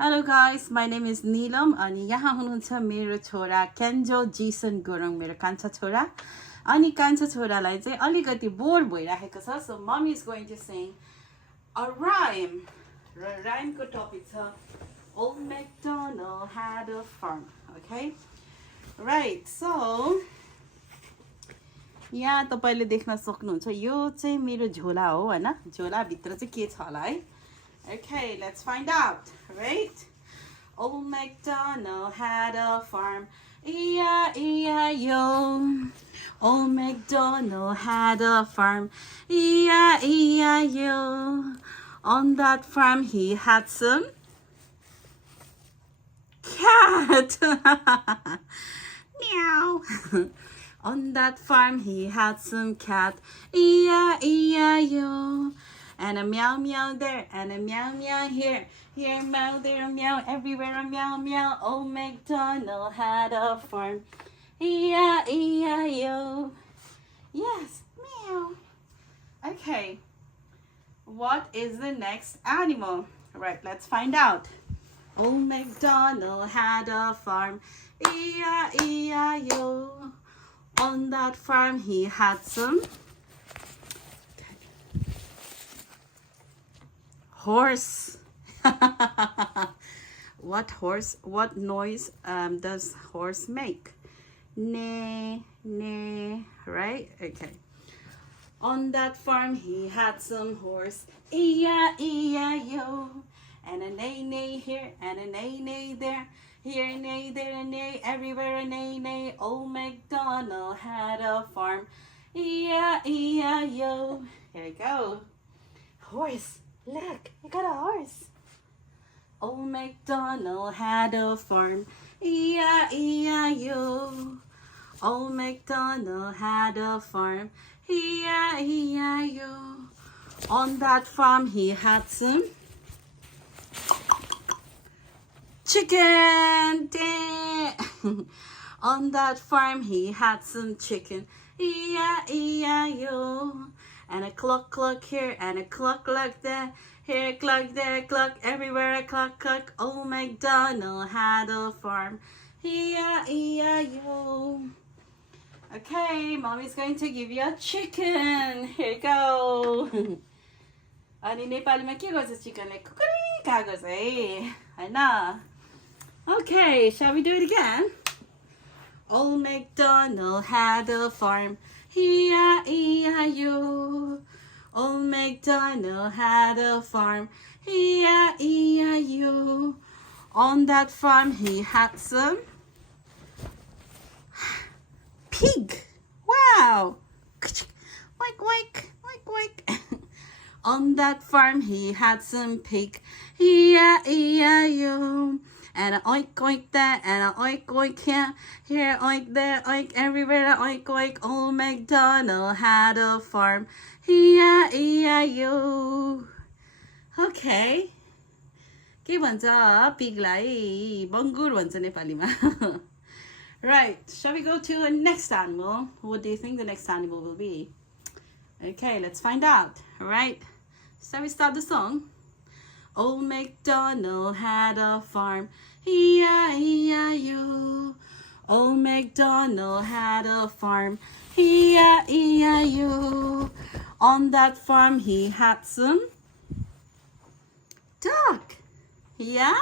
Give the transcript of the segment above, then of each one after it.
Hello guys, my name is Neelam अनि यहाँ हुनुहुन्छ मेरो छोरा केन्जो जिसन गुरुङ मेरो कान्छा छोरा अनि कान्छा छोरालाई चाहिँ अलिकति बोर भइराखेको छ so mommy is going to sing a rhyme र rhyme को टपिक छ Old McDonald had a farm. Okay, right, so यहाँ तपाईले देख्न सक्नुहुन्छ यो चाहिँ मेरो झोला हो हैन झोला भित्र चाहिँ के छ होला है Okay, let's find out, right? Old MacDonald had a farm, E-I-E-I-O. Old MacDonald had a farm, E-I-E-I-O. On that farm he had some cat. Meow. On that farm he had some cat, E-I-E-I-O. And a meow meow there, and a meow meow here. Here meow, there meow, everywhere a meow meow. Old MacDonald had a farm. E-I-E-I-O. Yes, meow. Okay. What is the next animal? Right, let's find out. Old MacDonald had a farm. E-I-E-I-O. On that farm he had some horse. What noise does horse make? Neigh, neigh, right? Okay. On that farm he had some horse, E-I-E-I-O. And a neigh, neigh here, and a neigh, neigh there. Here a neigh, there a neigh, everywhere a neigh, neigh. Old MacDonald had a farm, E-I-E-I-O. Here we go. Horse. Look, I got a horse. Old MacDonald had a farm, E-I-E-I-O. Old MacDonald had a farm, E-I-E-I-O. On that farm he had some chicken. On that farm he had some chicken, E-I-E-I-O. And a cluck cluck here, and a cluck cluck there. Here cluck, there cluck, everywhere a cluck cluck. Old MacDonald had a farm, E-I-E-I-O. Okay, mommy's going to give you a chicken. Here you go. अनि नेपालीमा के गर्छ चिकनले कुकुरी का गर्छ है हैन Okay, shall we do it again? Old MacDonald had a farm, E-I-E-I-O. Old MacDonald had a farm, E-I-E-I-O. On that farm he had some pig. Wow. Oink, oink, oink, oink. On that farm he had some pig, E-I-E-I-O. And a oink oink there, and a oink oink here, here oink there, oink everywhere, oink oink. Old MacDonald had a farm, E-I-E-I-O. Okay. के भन्छ पिगलाई बङ्गुर भन्छ नेपालीमा Right, shall we go to the next animal? What do you think the next animal will be? Okay, let's find out. All right, shall we start the song? Old MacDonald had a farm, E-I-E-I-O. Old MacDonald had a farm, E-I-E-I-O. On that farm he had some duck. Yeah?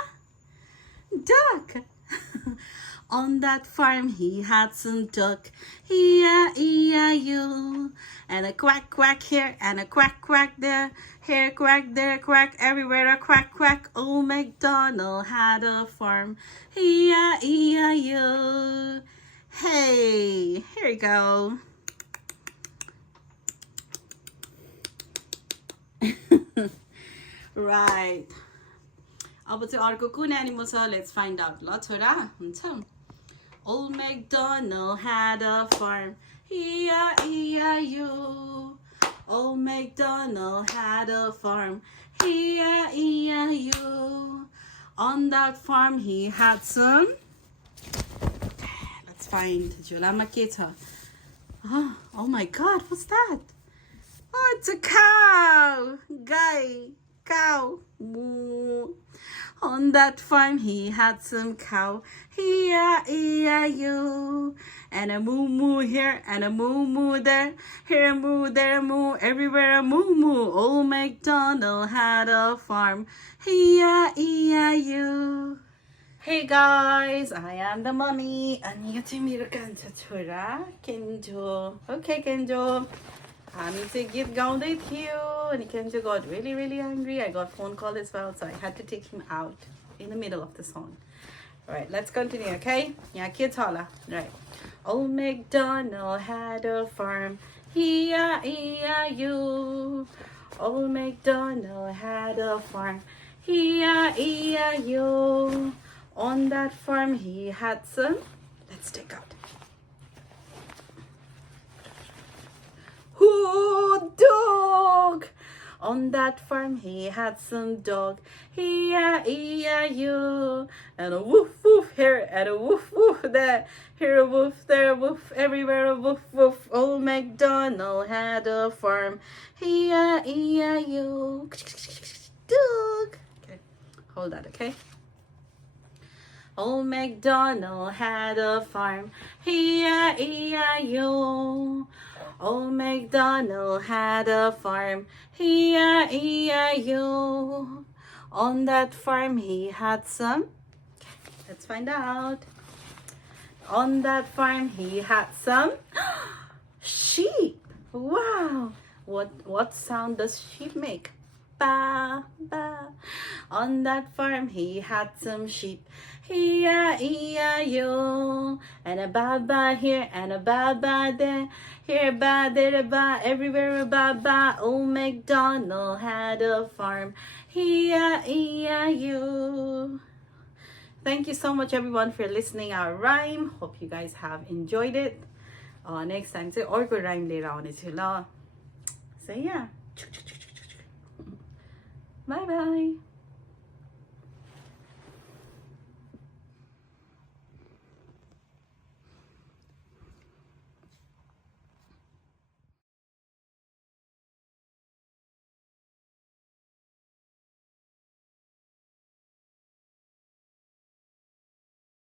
Duck. On that farm he had some duck, E-I-E-I-O. And a quack quack here, and a quack quack there. Here quack, there quack, everywhere a quack quack. Old MacDonald had a farm, E-I-E-I-O. Hey, here you go. Right. अब चाहिँ अर्को कुन animal छ let's find out ल छोरा हुन्छ Old MacDonald had a farm, E-I-E-I-O. Old MacDonald had a farm, E-I-E-I-O. On that farm he had some let's find झोलामा के छ Oh my god, what's that? Oh, it's a cow. Guy. Cow. Moo. On On that farm he had some cow, E-I-E-I-O. And a moo moo here and a moo moo there, here a moo, there a moo, everywhere a moo moo. Old McDonald had a farm, E-I-E-I-O. Hey guys, I am the mommy. 안녕히 미르간차 초라 Kenjo. Okay, Kenjo. I need to get going with you. And Kenjo got really angry. I got phone call as well, so I had to take him out in the middle of the song. Alright, let's continue, okay? Yeah, kids holla. Right. Old MacDonald had a farm, E-I-E-I-O. Old MacDonald had a farm, E-I-E-I-O. On that farm he had some, let's take out. Who dog? On that farm he had some dog, E-I-E-I-O. And a woof woof here and a woof woof there, here a woof, there a woof, everywhere a woof woof. Old MacDonald had a farm, E-I-E-I-O. Dog. Okay, hold that, okay? Old MacDonald had a farm, E-I-E-I-O. Old MacDonald had a farm, E-I-E-I-O. On that farm he had some, let's find out. On that farm he had some sheep. Wow, what sound does sheep make? Ba, ba. On that farm he had some sheep, E-I-E-I-O. And a ba-ba here and a ba-ba there, here a ba, there a ba, everywhere a ba-ba. Old MacDonald had a farm, E-I-E-I-O. Thank you so much everyone for listening our rhyme. Hope you guys have enjoyed it. Next time say अर्को rhyme लिएर आउने छु ल. So yeah. Bye bye.